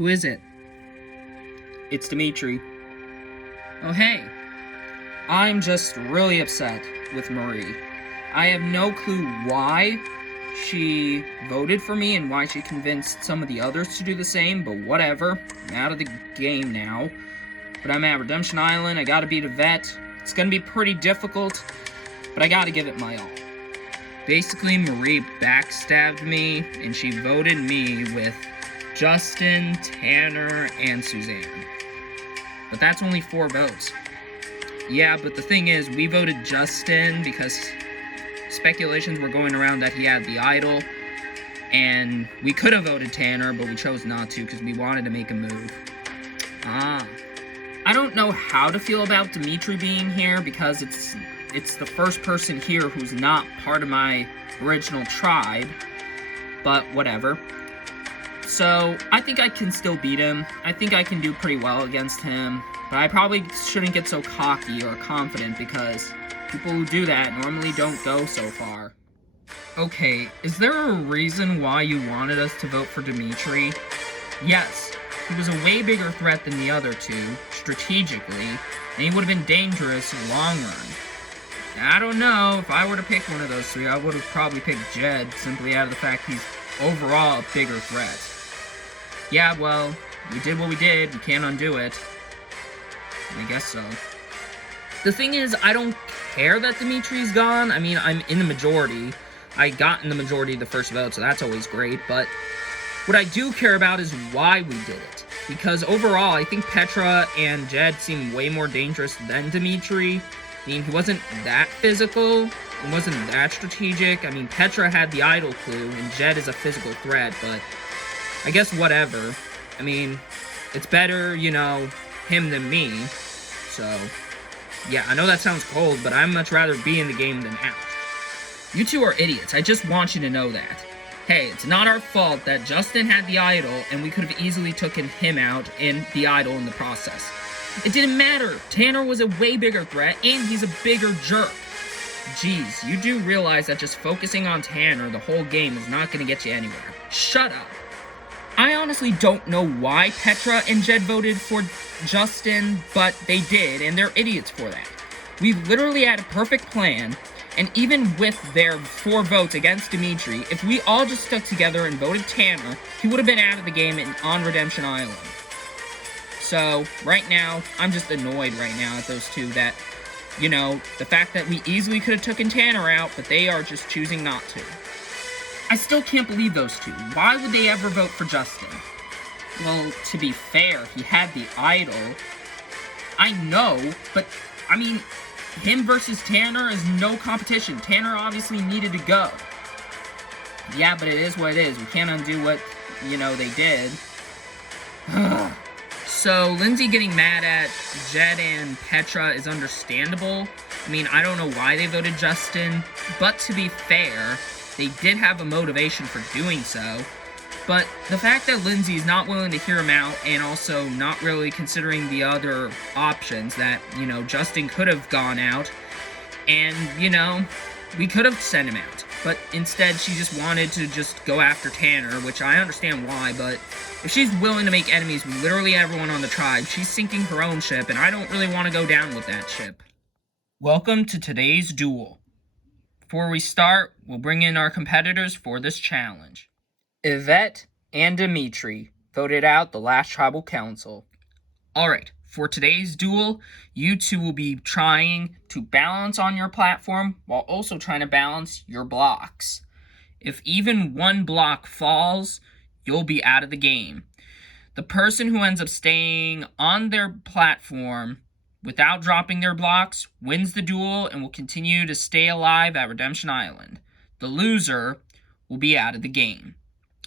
Who is it? It's Dimitri. Oh, hey. I'm just really upset with Marie. I have no clue why she voted for me and why she convinced some of the others to do the same, but whatever. I'm out of the game now. But I'm at Redemption Island. I gotta beat a vet. It's gonna be pretty difficult, but I gotta give it my all. Basically, Marie backstabbed me, and she voted me with Justin, Tanner, and Suzanne. But that's only 4 votes. Yeah, but the thing is, we voted Justin because speculations were going around that he had the idol, and we could have voted Tanner, but we chose not to because we wanted to make a move. I don't know how to feel about Dimitri being here because it's the first person here who's not part of my original tribe, but whatever. So, I think I can still beat him. I think I can do pretty well against him, but I probably shouldn't get so cocky or confident because people who do that normally don't go so far. Okay, is there a reason why you wanted us to vote for Dimitri? Yes, he was a way bigger threat than the other two, strategically, and he would have been dangerous in the long run. I don't know, if I were to pick one of those 3, I would have probably picked Jed, simply out of the fact he's overall a bigger threat. Yeah, well, we did what we did, we can't undo it. I guess so. The thing is, I don't care that Dimitri's gone. I mean, I'm in the majority. I got in the majority of the first vote, so that's always great, but what I do care about is why we did it. Because overall, I think Petra and Jed seem way more dangerous than Dimitri. I mean, he wasn't that physical, he wasn't that strategic. I mean, Petra had the idol clue, and Jed is a physical threat, but I guess whatever. I mean, it's better, him than me. So, yeah, I know that sounds cold, but I'd much rather be in the game than out. You two are idiots. I just want you to know that. Hey, it's not our fault that Justin had the idol, and we could have easily taken him out and the idol in the process. It didn't matter. Tanner was a way bigger threat, and he's a bigger jerk. Jeez, you do realize that just focusing on Tanner the whole game is not going to get you anywhere. Shut up. I honestly don't know why Petra and Jed voted for Justin, but they did, and they're idiots for that. We literally had a perfect plan, and even with their 4 votes against Dimitri, if we all just stuck together and voted Tanner, he would have been out of the game on Redemption Island. So, right now, I'm just annoyed right now at those two that, the fact that we easily could have taken Tanner out, but they are just choosing not to. I still can't believe those two. Why would they ever vote for Justin? Well, to be fair, he had the idol. I know, but, I mean, him versus Tanner is no competition. Tanner obviously needed to go. Yeah, but it is what it is. We can't undo what, they did. So, Lindsay getting mad at Jed and Petra is understandable. I mean, I don't know why they voted Justin, but to be fair, they did have a motivation for doing so. But the fact that Lindsay is not willing to hear him out and also not really considering the other options that, Justin could have gone out and, we could have sent him out. But instead, she just wanted to just go after Tanner, which I understand why, but if she's willing to make enemies with literally everyone on the tribe, she's sinking her own ship, and I don't really want to go down with that ship. Welcome to today's duel. Before we start, we'll bring in our competitors for this challenge. Yvette and Dimitri voted out the last tribal council. Alright, for today's duel, you two will be trying to balance on your platform while also trying to balance your blocks. If even one block falls, you'll be out of the game. The person who ends up staying on their platform without dropping their blocks wins the duel and will continue to stay alive at Redemption Island. The loser will be out of the game.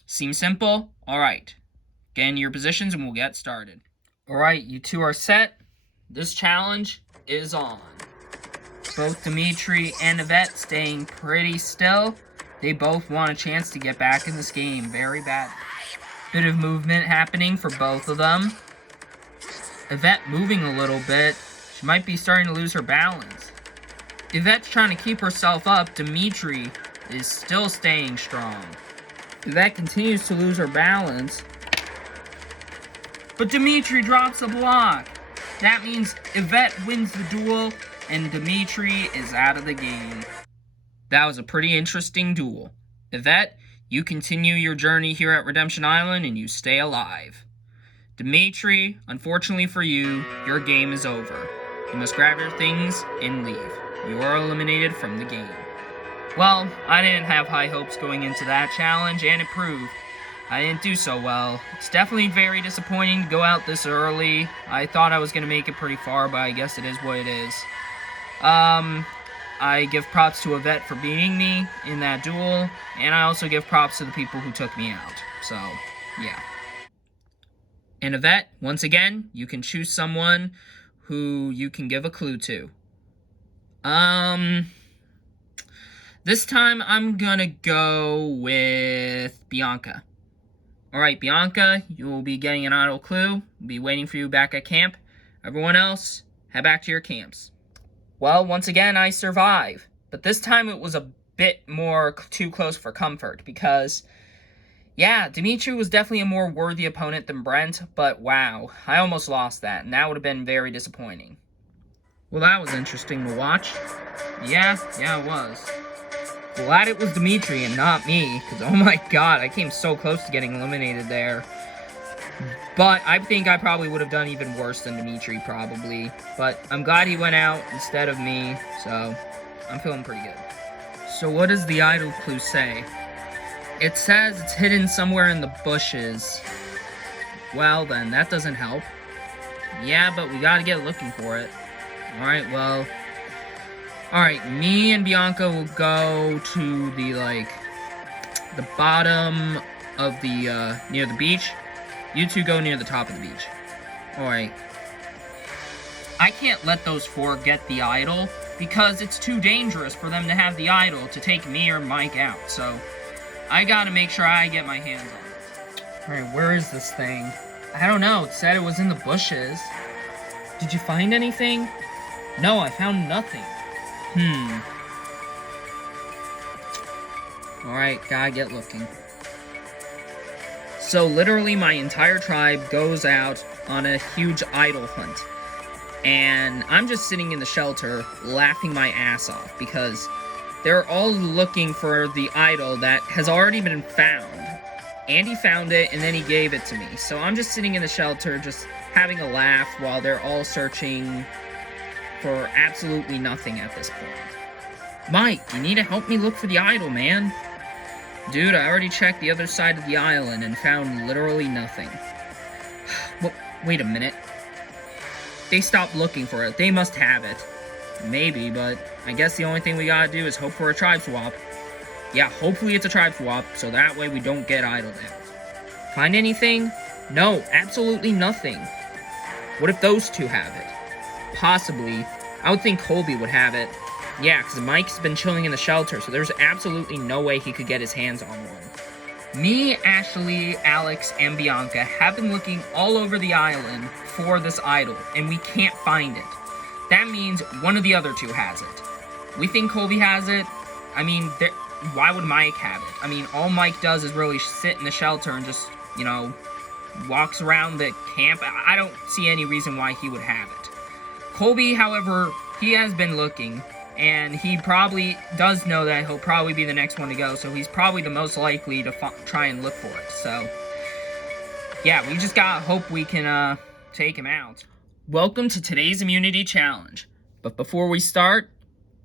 Seems simple? Alright. Get in your positions and we'll get started. Alright, you two are set. This challenge is on. Both Dimitri and Yvette staying pretty still. They both want a chance to get back in this game very badly. Bit of movement happening for both of them. Yvette moving a little bit. She might be starting to lose her balance. Yvette's trying to keep herself up. Dimitri is still staying strong. Yvette continues to lose her balance. but Dimitri drops a block. That means Yvette wins the duel, and Dimitri is out of the game. That was a pretty interesting duel. Yvette, you continue your journey here at Redemption Island, and you stay alive. Dimitri, unfortunately for you, your game is over. You must grab your things and leave. You are eliminated from the game. Well, I didn't have high hopes going into that challenge, and it proved I didn't do so well. It's definitely very disappointing to go out this early. I thought I was going to make it pretty far, but I guess it is what it is. I give props to Yvette for beating me in that duel, and I also give props to the people who took me out. So, yeah. And Yvette, once again, you can choose someone who you can give a clue to. This time I'm gonna go with Bianca. Alright, Bianca, you will be getting an idle clue. We'll be waiting for you back at camp. Everyone else, head back to your camps. Well, once again, I survive. But this time it was a bit more too close for comfort because, yeah, Dimitri was definitely a more worthy opponent than Brent, but wow, I almost lost that, and that would have been very disappointing. Well, that was interesting to watch. Yeah, it was. Glad it was Dimitri and not me, because oh my god, I came so close to getting eliminated there. But I think I probably would have done even worse than Dimitri, probably. But I'm glad he went out instead of me, so I'm feeling pretty good. So what does the idle clue say? It says it's hidden somewhere in the bushes. Well then, that doesn't help. Yeah, but we gotta get looking for it. Alright, well... Alright, me and Bianca will go to the bottom of the, near the beach. You two go near the top of the beach. Alright. I can't let those four get the idol, because it's too dangerous for them to have the idol to take me or Mike out, so... I gotta make sure I get my hands on it. Alright, where is this thing? I don't know, it said it was in the bushes. Did you find anything? No, I found nothing. Alright, gotta get looking. So literally my entire tribe goes out on a huge idol hunt. And I'm just sitting in the shelter laughing my ass off because they're all looking for the idol that has already been found. Andy found it and then he gave it to me. So I'm just sitting in the shelter just having a laugh while they're all searching for absolutely nothing at this point. Mike, you need to help me look for the idol, man. Dude, I already checked the other side of the island and found literally nothing. Wait a minute. They stopped looking for it. They must have it. Maybe, but I guess the only thing we gotta do is hope for a tribe swap. Yeah, hopefully it's a tribe swap, so that way we don't get idled out. Find anything? No, absolutely nothing. What if those two have it? Possibly. I would think Colby would have it. Yeah, because Mike's been chilling in the shelter, so there's absolutely no way he could get his hands on one. Me, Ashley, Alex, and Bianca have been looking all over the island for this idol, and we can't find it. That means one of the other two has it. We think Colby has it. I mean, why would Mike have it? I mean, all Mike does is really sit in the shelter and just, you know, walks around the camp. I don't see any reason why he would have it. Colby, however, he has been looking, and he probably does know that he'll probably be the next one to go, so he's probably the most likely to try and look for it. So, yeah, we just gotta hope we can, take him out. Welcome to today's immunity challenge. But before we start,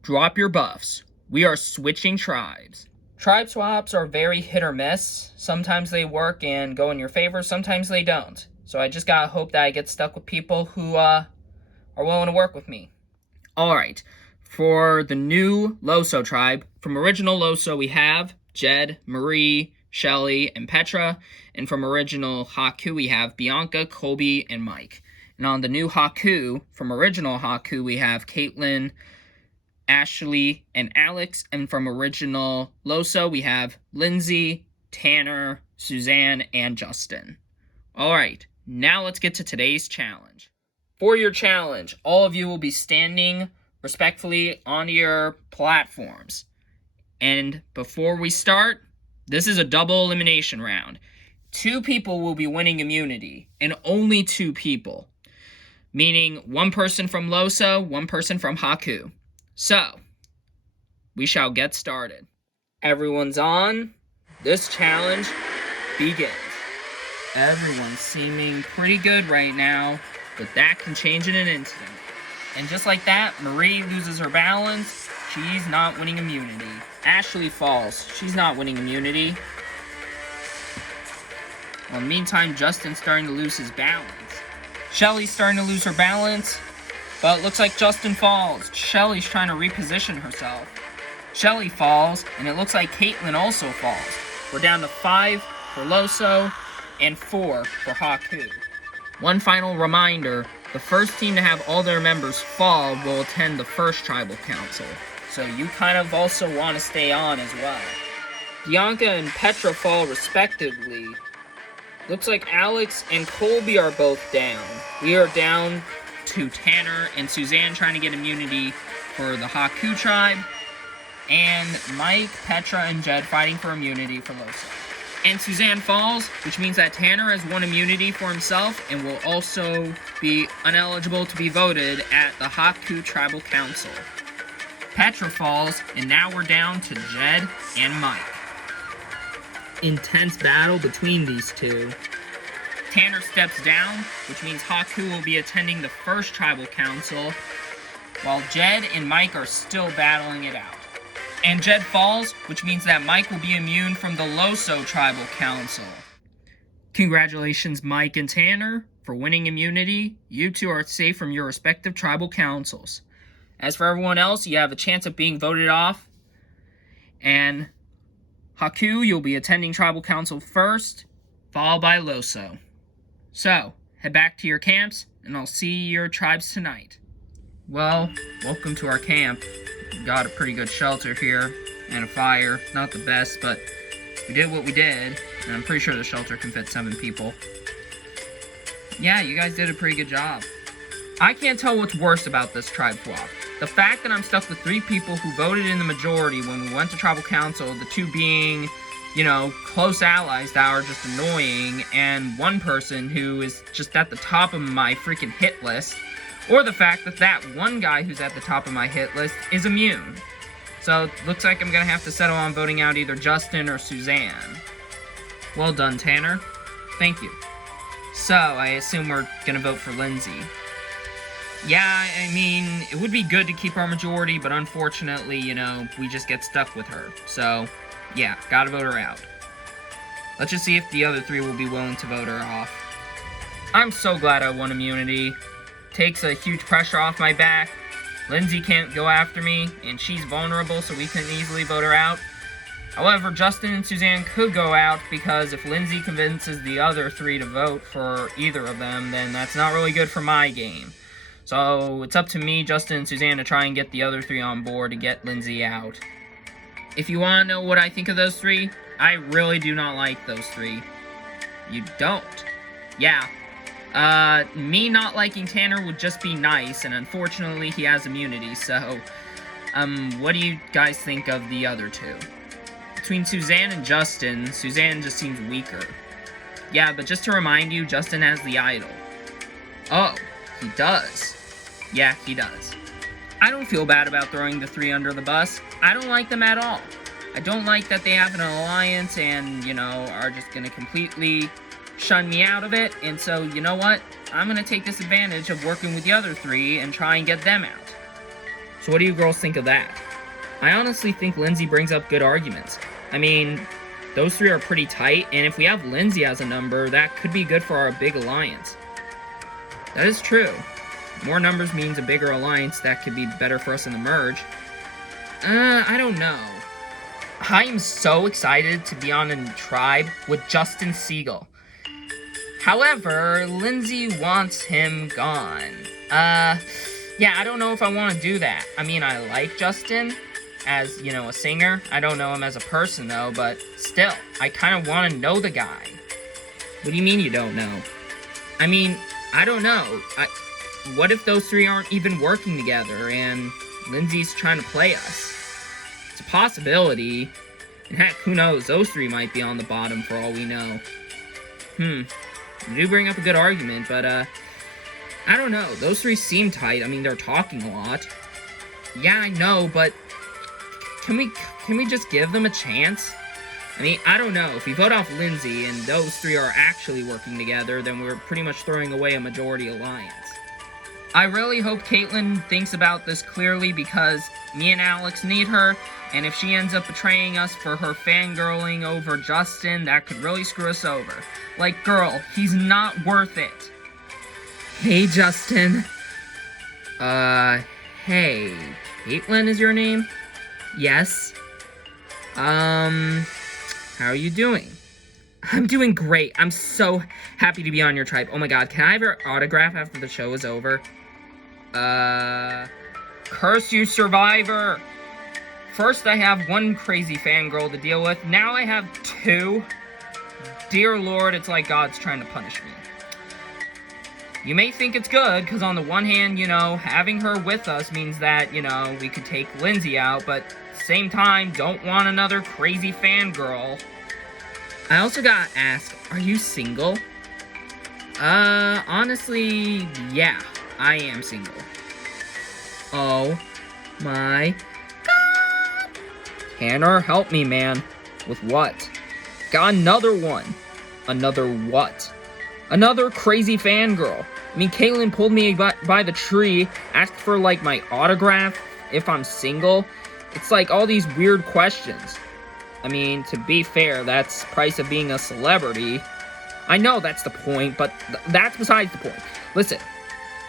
drop your buffs. We are switching tribes. Tribe swaps are very hit or miss. Sometimes they work and go in your favor, sometimes they don't. So I just gotta hope that I get stuck with people who, are willing to work with me. Alright, for the new Loso tribe, from original Loso we have Jed, Marie, Shelly, and Petra, and from original Haku we have Bianca, Colby, and Mike. And on the new Haku, from original Haku we have Caitlin, Ashley, and Alex, and from original Loso we have Lindsay, Tanner, Suzanne, and Justin. Alright, now let's get to today's challenge. For your challenge, all of you will be standing respectfully on your platforms. And before we start, this is a double elimination round. 2 people will be winning immunity, and only 2 people. Meaning 1 person from Loso, 1 person from Haku. So, we shall get started. Everyone's on. This challenge begins. Everyone's seeming pretty good right now, but that can change in an instant. And just like that, Marie loses her balance. She's not winning immunity. Ashley falls. She's not winning immunity. Well, in the meantime, Justin's starting to lose his balance. Shelly's starting to lose her balance, but it looks like Justin falls. Shelly's trying to reposition herself. Shelly falls, and it looks like Caitlin also falls. We're down to 5 for Loso and 4 for Haku. One final reminder, the first team to have all their members fall will attend the first tribal council. So you kind of also want to stay on as well. Bianca and Petra fall respectively. Looks like Alex and Colby are both down. We are down to Tanner and Suzanne trying to get immunity for the Haku tribe. And Mike, Petra, and Jed fighting for immunity for Loso. And Suzanne falls, which means that Tanner has won immunity for himself and will also be ineligible to be voted at the Haku Tribal Council. Petra falls, and now we're down to Jed and Mike. Intense battle between these two. Tanner steps down, which means Haku will be attending the first tribal council, while Jed and Mike are still battling it out. And Jed falls, which means that Mike will be immune from the Loso tribal council. Congratulations, Mike and Tanner, for winning immunity. You two are safe from your respective tribal councils. As for everyone else, you have a chance of being voted off. And Haku, you'll be attending tribal council first, followed by Loso. So, head back to your camps, and I'll see your tribes tonight. Well, welcome to our camp. We got a pretty good shelter here, and a fire. Not the best, but we did what we did, and I'm pretty sure the shelter can fit 7 people. Yeah, you guys did a pretty good job. I can't tell what's worse about this tribe swap. The fact that I'm stuck with 3 people who voted in the majority when we went to tribal council, the 2 being, close allies that are just annoying, and 1 person who is just at the top of my freaking hit list, or the fact that that 1 guy who's at the top of my hit list is immune. So, it looks like I'm gonna have to settle on voting out either Justin or Suzanne. Well done, Tanner. Thank you. So, I assume we're gonna vote for Lindsay. Yeah, I mean, it would be good to keep our majority, but unfortunately, we just get stuck with her. So, yeah, gotta vote her out. Let's just see if the other 3 will be willing to vote her off. I'm so glad I won immunity. Takes a huge pressure off my back. Lindsay can't go after me, and she's vulnerable, so we can easily vote her out. However, Justin and Suzanne could go out, because if Lindsay convinces the other 3 to vote for either of them, then that's not really good for my game. So, it's up to me, Justin, and Suzanne to try and get the other 3 on board to get Lindsay out. If you want to know what I think of those 3, I really do not like those 3. You don't? Yeah. Me not liking Tanner would just be nice, and unfortunately he has immunity, so, what do you guys think of the other 2? Between Suzanne and Justin, Suzanne just seems weaker. Yeah, but just to remind you, Justin has the idol. Oh, he does. Yeah, he does. I don't feel bad about throwing the 3 under the bus. I don't like them at all. I don't like that they have an alliance and, are just gonna completely shun me out of it. And so, you know what? I'm gonna take this advantage of working with the other 3 and try and get them out. So what do you girls think of that? I honestly think Lindsay brings up good arguments. I mean, those 3 are pretty tight, and if we have Lindsay as a number, that could be good for our big alliance. That is true. More numbers means a bigger alliance that could be better for us in the merge. I don't know. I'm so excited to be on a tribe with Justin Siegel. However, Lindsay wants him gone. Yeah, I don't know if I want to do that. I mean, I like Justin as, a singer. I don't know him as a person, though, but still, I kind of want to know the guy. What do you mean you don't know? I mean, I don't know. What if those 3 aren't even working together and Lindsay's trying to play us? It's a possibility. And heck, who knows? Those 3 might be on the bottom for all we know. You do bring up a good argument, but, I don't know. Those three seem tight. I mean, they're talking a lot. Yeah, I know, but can we just give them a chance? I mean, I don't know. If we vote off Lindsay and those three are actually working together, then we're pretty much throwing away a majority alliance. I really hope Caitlyn thinks about this clearly because me and Alex need her, and if she ends up betraying us for her fangirling over Justin, that could really screw us over. Like, girl, he's not worth it. Hey, Justin. Hey. Caitlyn is your name? Yes. How are you doing? I'm doing great. I'm so happy to be on your tribe. Oh my god, can I have your autograph after the show is over? Curse you, Survivor! First I have one crazy fangirl to deal with, now I have two. Dear Lord, it's like God's trying to punish me. You may think it's good, because on the one hand, you know, having her with us means that, you know, we could take Lindsay out, but at the same time, don't want another crazy fangirl. I also gotta ask, are you single? Honestly, yeah, I am single. Oh my god! Tanner, help me, man. With what? Got another one. Another what? Another crazy fangirl. I mean, Caitlyn pulled me by the tree, asked for, like, my autograph, if I'm single. It's like all these weird questions. I mean, to be fair, that's the price of being a celebrity. I know that's the point, but that's besides the point. Listen,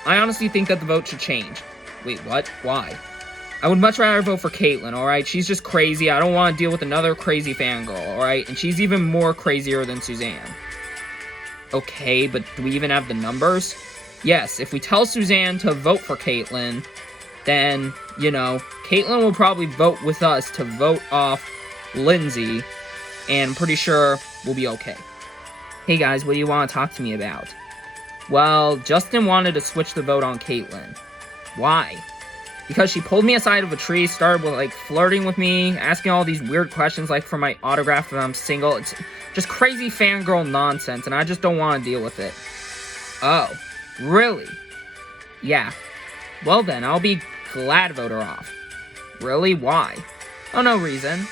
I honestly think that the vote should change. Wait, what? Why? I would much rather vote for Caitlyn, alright? She's just crazy. I don't want to deal with another crazy fangirl, alright? And she's even more crazier than Suzanne. Okay, but do we even have the numbers? Yes, if we tell Suzanne to vote for Caitlyn, then, you know, Caitlyn will probably vote with us to vote off Lindsay, and I'm pretty sure we'll be okay. Hey guys, what do you want to talk to me about? Well, Justin wanted to switch the vote on Caitlyn. Why? Because she pulled me aside of a tree, started with, like, flirting with me, asking all these weird questions, like, for my autograph if I'm single. It's just crazy fangirl nonsense, and I just don't want to deal with it. Oh, really? Yeah. Well then, I'll be glad to vote her off. Really? Why? Oh, no reason.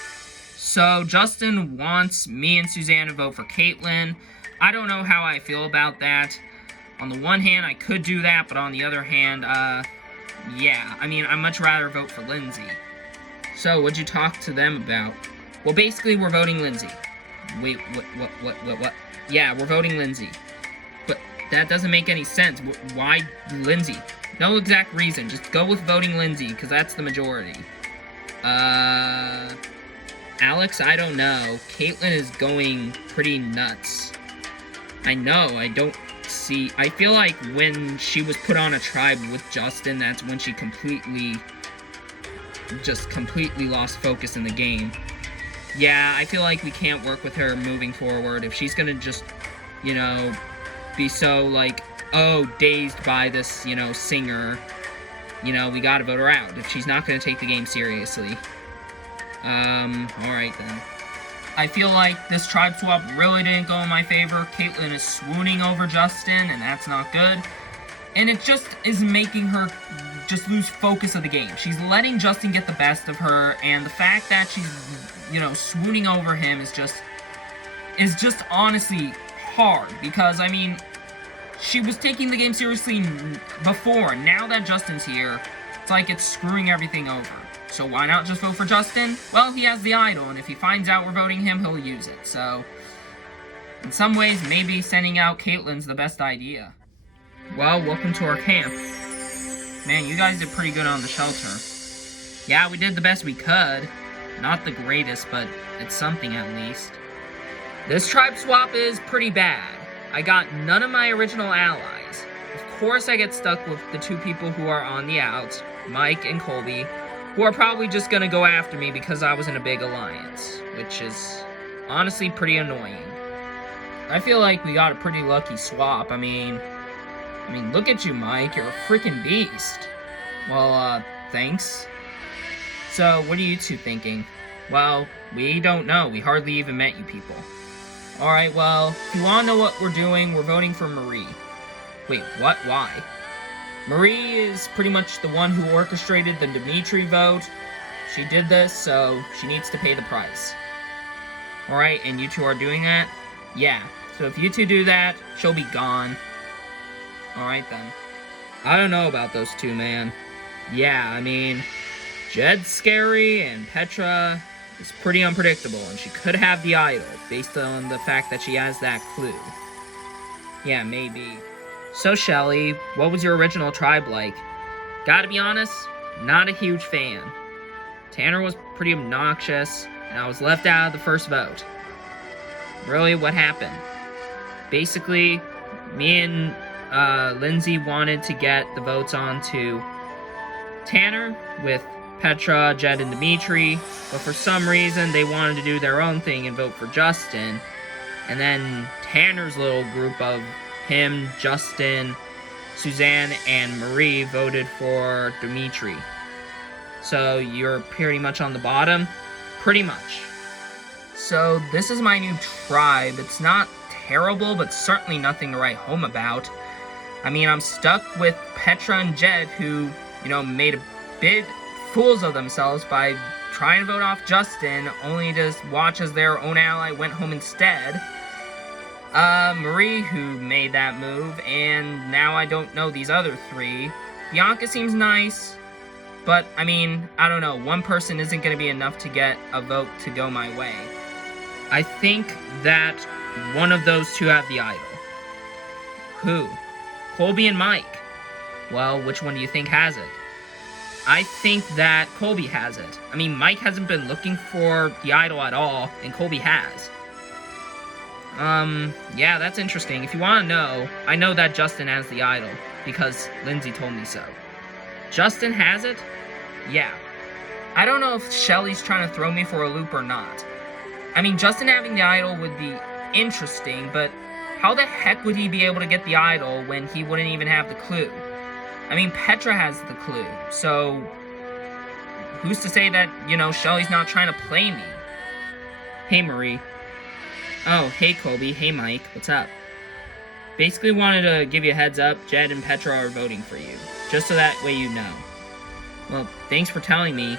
So, Justin wants me and Suzanne to vote for Caitlyn. I don't know how I feel about that. On the one hand, I could do that, but on the other hand, yeah. I mean, I'd much rather vote for Lindsay. So, what'd you talk to them about? Well, basically, we're voting Lindsay. Wait, what? Yeah, we're voting Lindsay. But that doesn't make any sense. Why Lindsay? No exact reason. Just go with voting Lindsay, because that's the majority. Alex, I don't know. Caitlyn is going pretty nuts. I know, I feel like when she was put on a tribe with Justin, that's when she completely lost focus in the game. Yeah, I feel like we can't work with her moving forward. If she's gonna just, you know, be so, like, oh, dazed by this, you know, singer, you know, we gotta vote her out if she's not gonna take the game seriously. Alright then. I feel like this tribe swap really didn't go in my favor. Caitlyn is swooning over Justin, and that's not good. And it just is making her just lose focus of the game. She's letting Justin get the best of her, and the fact that she's, you know, swooning over him is just honestly hard. Because, I mean, she was taking the game seriously before. Now that Justin's here, it's like it's screwing everything over. So why not just vote for Justin? Well, he has the idol, and if he finds out we're voting him, he'll use it. So, in some ways, maybe sending out Caitlyn's the best idea. Well, welcome to our camp. Man, you guys did pretty good on the shelter. Yeah, we did the best we could. Not the greatest, but it's something at least. This tribe swap is pretty bad. I got none of my original allies. Of course I get stuck with the two people who are on the outs, Mike and Colby, who are probably just gonna go after me because I was in a big alliance, which is honestly pretty annoying. I feel like we got a pretty lucky swap. I mean, look at you, Mike. You're a freaking beast. Well, thanks. So, what are you two thinking? Well, we don't know. We hardly even met you people. Alright, well, if you want to know what we're doing, we're voting for Marie. Wait, what? Why? Marie is pretty much the one who orchestrated the Dimitri vote. She did this, so she needs to pay the price. Alright, and you two are doing that? Yeah, so if you two do that, she'll be gone. Alright then. I don't know about those two, man. Yeah, I mean, Jed's scary, and Petra is pretty unpredictable, and she could have the idol, based on the fact that she has that clue. Yeah, maybe. So, Shelly, what was your original tribe like? Gotta be honest, not a huge fan. Tanner was pretty obnoxious, and I was left out of the first vote. Really, what happened? Basically, me and Lindsay wanted to get the votes on to Tanner with Petra, Jed, and Dimitri, but for some reason they wanted to do their own thing and vote for Justin. And then Tanner's little group of him, Justin, Suzanne, and Marie voted for Dimitri. So you're pretty much on the bottom? Pretty much. So this is my new tribe. It's not terrible, but certainly nothing to write home about. I mean, I'm stuck with Petra and Jed, who, made a big fools of themselves by trying to vote off Justin, only to watch as their own ally went home instead. Marie, who made that move, and now I don't know these other three. Bianca seems nice, but, I mean, I don't know, one person isn't going to be enough to get a vote to go my way. I think that one of those two have the idol. Who? Colby and Mike. Well, which one do you think has it? I think that Colby has it. I mean, Mike hasn't been looking for the idol at all, and Colby has. Yeah, that's interesting. If you want to know, I know that Justin has the idol, because Lindsay told me so. Justin has it? Yeah. I don't know if Shelly's trying to throw me for a loop or not. I mean, Justin having the idol would be interesting, but how the heck would he be able to get the idol when he wouldn't even have the clue? I mean, Petra has the clue, so who's to say that, Shelly's not trying to play me? Hey, Marie. Oh, hey, Colby. Hey, Mike. What's up? Basically wanted to give you a heads up. Jed and Petra are voting for you, just so that way you know. Well, thanks for telling me.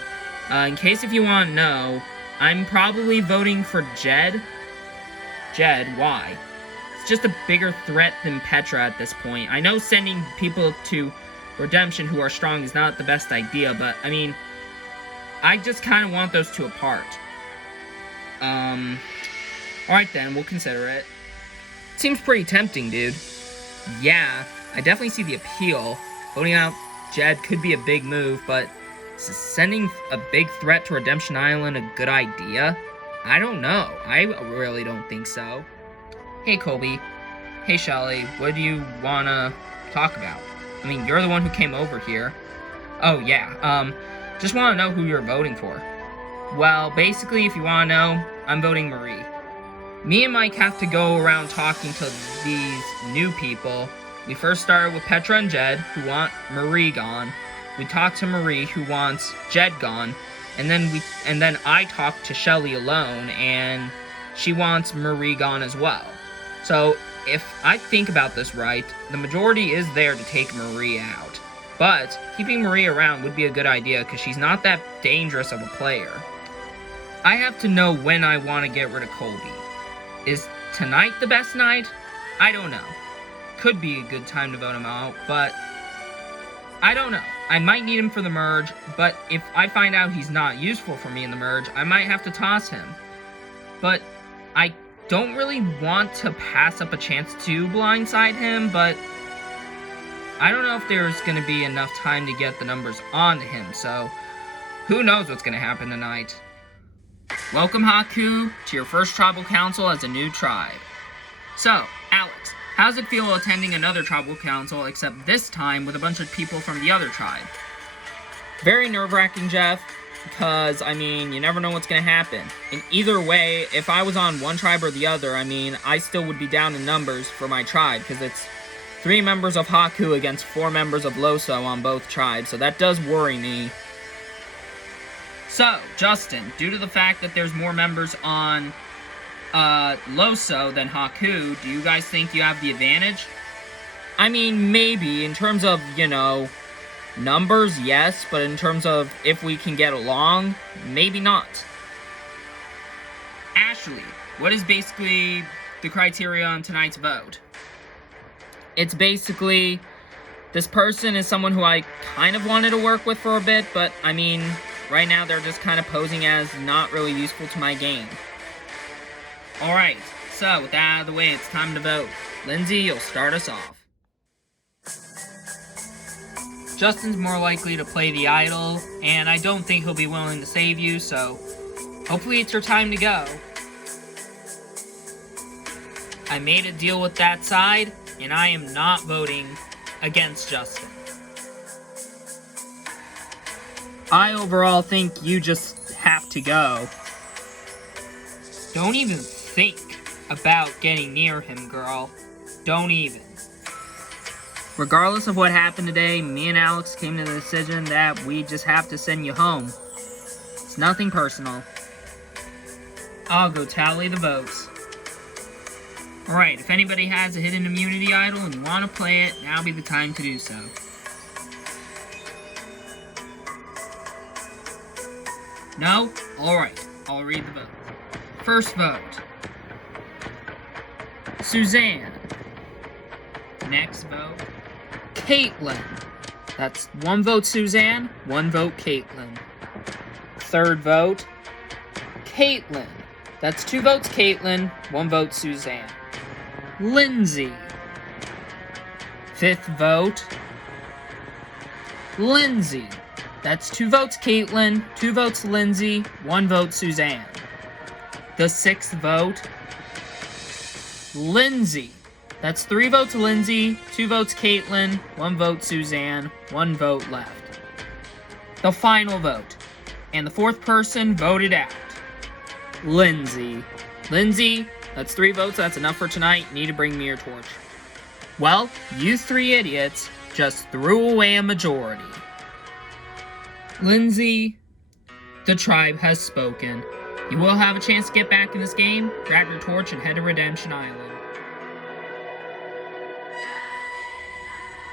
In case if you want to know, I'm probably voting for Jed. Jed, why? It's just a bigger threat than Petra at this point. I know sending people to Redemption who are strong is not the best idea, but, I mean, I just kind of want those two apart. Alright then, we'll consider it. Seems pretty tempting, dude. Yeah, I definitely see the appeal. Voting out Jed could be a big move, but is sending a big threat to Redemption Island a good idea? I don't know. I really don't think so. Hey, Colby. Hey, Shelly. What do you want to talk about? I mean, you're the one who came over here. Oh, yeah. Just want to know who you're voting for. Well, basically, if you want to know, I'm voting Marie. Me and Mike have to go around talking to these new people. We first started with Petra and Jed, who want Marie gone. We talked to Marie, who wants Jed gone. And then I talked to Shelly alone, and she wants Marie gone as well. So, if I think about this right, the majority is there to take Marie out. But, keeping Marie around would be a good idea, because she's not that dangerous of a player. I have to know when I want to get rid of Colby. Is tonight the best night? I don't know. Could be a good time to vote him out, but I don't know. I might need him for the merge, but if I find out he's not useful for me in the merge, I might have to toss him. But I don't really want to pass up a chance to blindside him, but I don't know if there's going to be enough time to get the numbers on him, so who knows what's going to happen tonight. Welcome, Haku, to your first tribal council as a new tribe. So, Alex, how does it feel attending another tribal council, except this time with a bunch of people from the other tribe? Very nerve-wracking, Jeff, because, I mean, you never know what's going to happen. And either way, if I was on one tribe or the other, I mean, I still would be down in numbers for my tribe, because it's 3 members of Haku against 4 members of Loso on both tribes, so that does worry me. So, Justin, due to the fact that there's more members on Loso than Haku, do you guys think you have the advantage? I mean, maybe. In terms of, numbers, yes. But in terms of if we can get along, maybe not. Ashley, what is basically the criteria on tonight's vote? It's basically, this person is someone who I kind of wanted to work with for a bit, but, I mean, right now they're just kind of posing as not really useful to my game. Alright, so with that out of the way, it's time to vote. Lindsay, you'll start us off. Justin's more likely to play the idol, and I don't think he'll be willing to save you, so hopefully it's your time to go. I made a deal with that side, and I am not voting against Justin. I overall think you just have to go. Don't even think about getting near him, girl. Don't even. Regardless of what happened today, me and Alex came to the decision that we just have to send you home. It's nothing personal. I'll go tally the votes. Alright, if anybody has a hidden immunity idol and you want to play it, now be the time to do so. No? Alright, I'll read the vote. First vote. Suzanne. Next vote. Caitlin. That's 1 vote Suzanne, 1 vote Caitlin. Third vote. Caitlin. That's 2 votes Caitlin, 1 vote Suzanne. Lindsay. Fifth vote. Lindsay. That's 2 votes Caitlin, 2 votes Lindsay, 1 vote Suzanne. The sixth vote. Lindsay. That's 3 votes Lindsay, 2 votes Caitlin, 1 vote Suzanne, 1 vote left. The final vote. And the fourth person voted out. Lindsay. Lindsay, that's 3 votes, that's enough for tonight. You need to bring me your torch. Well, you 3 idiots just threw away a majority. Lindsay, the tribe has spoken. You will have a chance to get back in this game. Grab your torch and head to Redemption Island.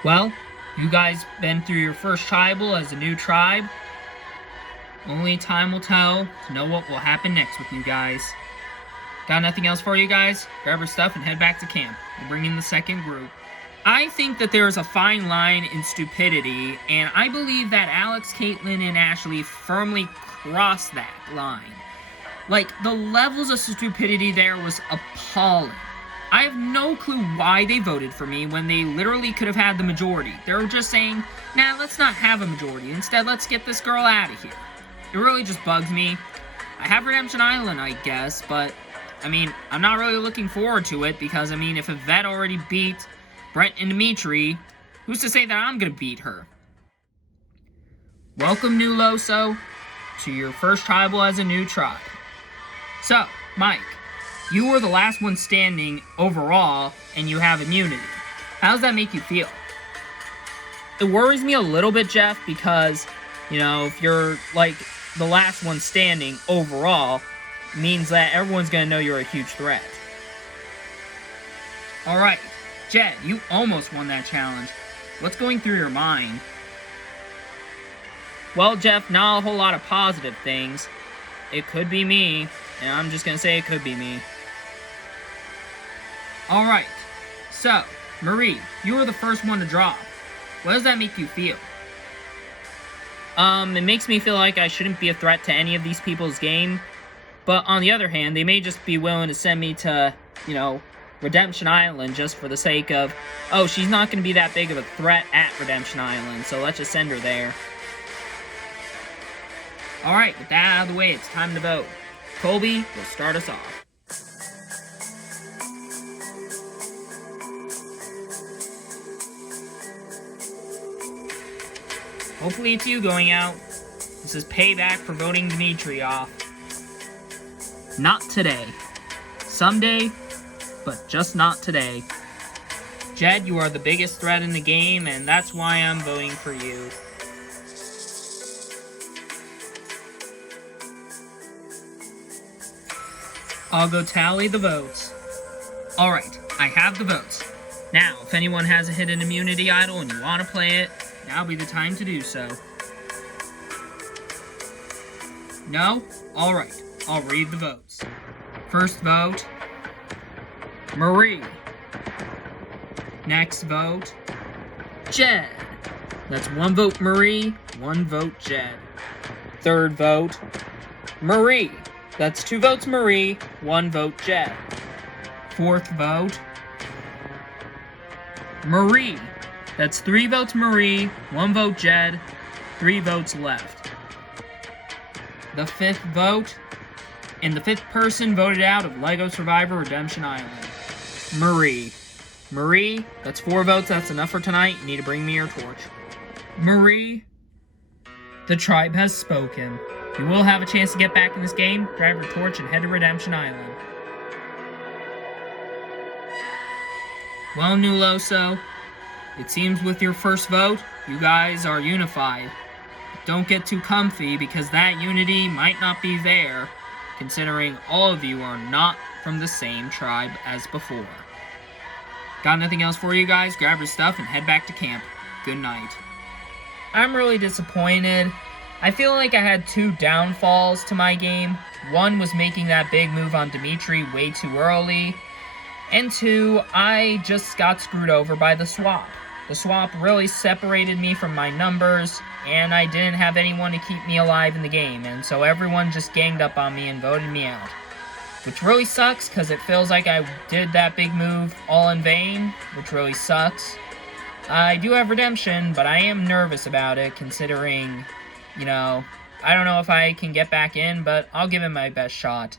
Well, you guys been through your first tribal as a new tribe. Only time will tell to know what will happen next with you guys. Got nothing else for you guys? Grab your stuff and head back to camp. We'll bring in the second group. I think that there is a fine line in stupidity, and I believe that Alex, Caitlin, and Ashley firmly crossed that line. Like, the levels of stupidity there was appalling. I have no clue why they voted for me when they literally could have had the majority. They were just saying, nah, let's not have a majority. Instead, let's get this girl out of here. It really just bugs me. I have Redemption Island, I guess, but, I mean, I'm not really looking forward to it because, I mean, if Yvette already beat Brent and Dimitri, who's to say that I'm gonna beat her? Welcome, new Loso, to your first tribal as a new tribe. So, Mike, you were the last one standing overall, and you have immunity. How does that make you feel? It worries me a little bit, Jeff, because, if you're, like, the last one standing overall, it means that everyone's gonna know you're a huge threat. Alright, Jed, you almost won that challenge. What's going through your mind? Well, Jeff, not a whole lot of positive things. It could be me, and I'm just gonna say it could be me. Alright, so, Marie, you were the first one to drop. What does that make you feel? It makes me feel like I shouldn't be a threat to any of these people's game. But on the other hand, they may just be willing to send me to, Redemption Island just for the sake of, oh, she's not going to be that big of a threat at Redemption Island, so let's just send her there. Alright, with that out of the way, it's time to vote. Colby will start us off. Hopefully it's you going out. This is payback for voting Dimitri off. Not today. Someday, but just not today. Jed, you are the biggest threat in the game, and that's why I'm voting for you. I'll go tally the votes. Alright, I have the votes. Now, if anyone has a hidden immunity idol and you want to play it, Now'll be the time to do so. No? Alright, I'll read the votes. First vote, Marie. Next vote, Jed. That's 1 vote Marie, 1 vote Jed. Third vote, Marie. That's 2 votes Marie, 1 vote Jed. Fourth vote, Marie. That's 3 votes Marie, 1 vote Jed, 3 votes left. The fifth vote, and the 5th person voted out of LEGO Survivor Redemption Island, Marie. Marie, that's 4 votes, that's enough for tonight. You need to bring me your torch. Marie, the tribe has spoken. You will have a chance to get back in this game, grab your torch, and head to Redemption Island. Well, New Loso, it seems with your first vote, you guys are unified. But don't get too comfy, because that unity might not be there, considering all of you are not from the same tribe as before. Got nothing else for you guys? Grab your stuff and head back to camp. Good night. I'm really disappointed. I feel like I had 2 downfalls to my game. One was making that big move on Dimitri way too early. And 2, I just got screwed over by the swap. The swap really separated me from my numbers, and I didn't have anyone to keep me alive in the game, and so everyone just ganged up on me and voted me out. Which really sucks, because it feels like I did that big move all in vain, which really sucks. I do have redemption, but I am nervous about it, considering, I don't know if I can get back in, but I'll give it my best shot.